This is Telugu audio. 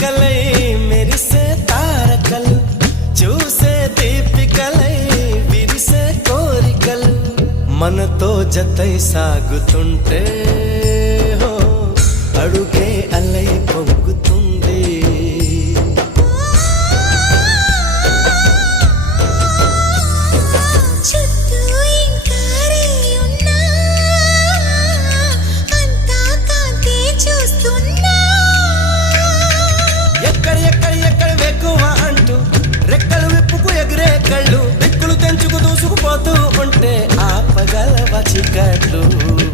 చిలుకలై మెరిసే తారకలు చూసే దీపికలై విరిసే కోరికలు మనతో జతై సాగుతుంటే హో అడుగే అలై పొంగుతుంటే